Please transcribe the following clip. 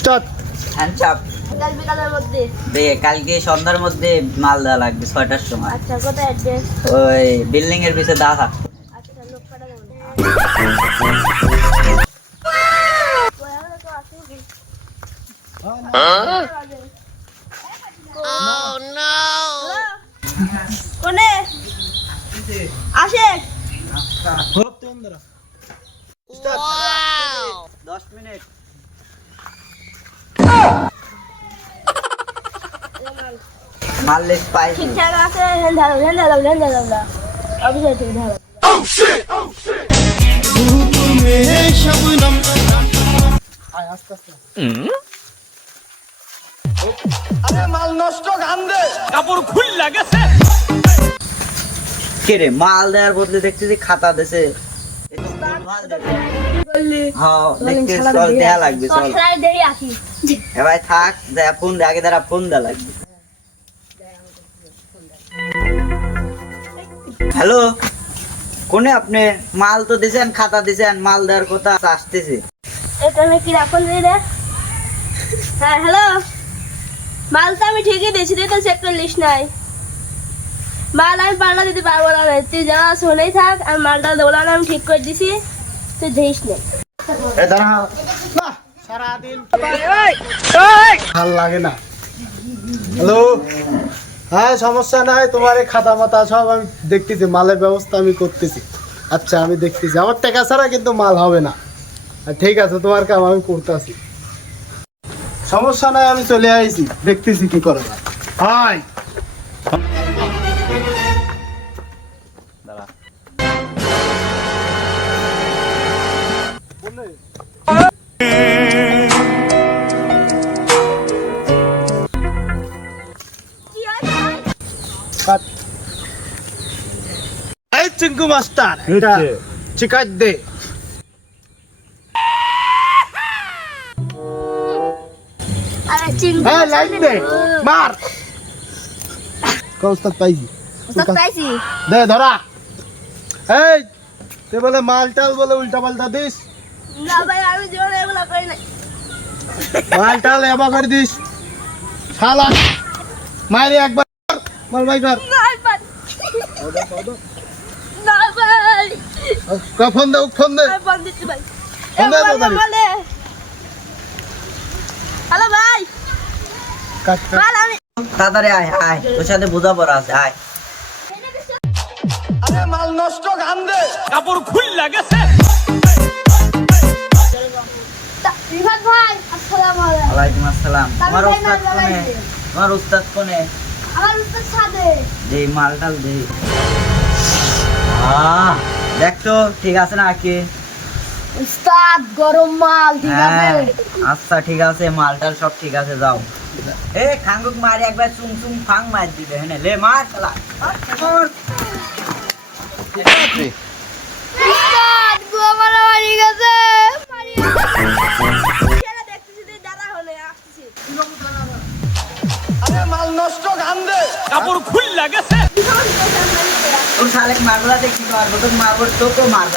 Start হ্যান্ডচাপ কাল বিকালের মধ্যে। কালকে সন্ধ্যার মধ্যে মাল দেওয়া লাগবে 6টার সময়। আচ্ছা, কোথায় অ্যাড্রেস? ওই বিল্ডিং এর পিছে দাঁড়া। আচ্ছা, লোক পাঠা দেবো। কোনে আসে? 10 মিনিট। মারলে স্পাইস। ঠিকঠাক আছে। হেন্দা অবশ্যই ঠিক ধারা। আস্তে আস্তে আরে মাল নষ্ট গান দে কাপড় খুল লাগেছে কে রে মাল দেওয়ার বদলে দেখতেছি খাতা দেছে। হ্যাঁ দেখতে চল দেয়া লাগবে চল। দেরি আসি। এ ভাই থাক যা ফোন দে আগে দাঁড়া ফোন দেয়া লাগবে। হ্যালো কোনে আপনি মাল তো দিছেন খাতা দিছেন মাল দেওয়ার কথা আসতেছে। এটা নাকি রাখুন রে। হ্যাঁ হ্যালো, মাল তো আমি ঠিকই দিয়েছি, তুই তো চেক করলিস নাই। মাল আমি পাল্টা দিতে পারবো না, তুই যা শোনেই থাক। আমি মালটা দেবো না, আমি ঠিক করে দিছি, তুই দিস না। এ দাঁড়া বাহ সারাদিন ভাল লাগে না। হ্যালো হ্যাঁ সমস্যা নাই, তোমার এই খাতা মাতা সব আমি দেখতেছি, মালের ব্যবস্থা আমি করতেছি। আচ্ছা আমি দেখতেছি, আমার টাকা ছাড়া কিন্তু মাল হবে না। ঠিক আছে তোমার কাম আমি করতেছি, সমস্যা নাই, আমি চলে আইছি, দেখতেছি কি করা যায়। হাই এই চিঙ্কু মাস্টার এটা চিকাইট দে। আরে চিংড়ি হ্যাঁ লাইন দে মার কৌস্তাদ পাইছি ওস্তাদ পাইছি। দে ধরা। এই তুই বলে মাল টাল বলে উল্টা পাল্টা দিস, না ভাই আমি জীবনে এগুলো করি নাই। মাল টাল এবা করে দিস শালা, মারি একবার মাল ভাই কর। না ভাই, না ভাই, ফোন দে ফোন দে আমি ফোন দিচ্ছি ভাই। ফোন দে তাড়াতাড়ি। হ্যালো ভাই, কাট কাট। মাল আমি তাড়াতাড়ি আয় আয় তোর সাথে বোঝাপড়া আছে আয়। আরে মাল নষ্ট গান দে কাপড় খুল লাগেছে। রিফাত ভাই আসসালামু আলাইকুম। ওয়ালাইকুম আসসালাম। তোমার তামিম ভাই উস্তাদ মাল কোনে? লাগাইছে। তোমার উস্তাদ কোনে? আমার উস্তাদ সাদে। দে মালটাল দে। দেখছো ঠিক আছে না কি? উস্তাদ গরম মাল ঠিক হ্যাঁ আছে। আচ্ছা ঠিক আছে মালটাল সব ঠিক আছে যাও। এ খাঙ্গুক মারি একবার চুম চুম ফাং মার দিবে হ্যাঁ লে মার শালা। উস্তাদ গো আমার মারি গেছে। ছেলে দেখতেছি তুই দাদা হলে আসছিস। আরে মাল নষ্ট গান দে কাপড় খুল লাগেছে। তোর শালেক মারবো না দেখি মারবো তোকে মারবো তোকেও মারবো।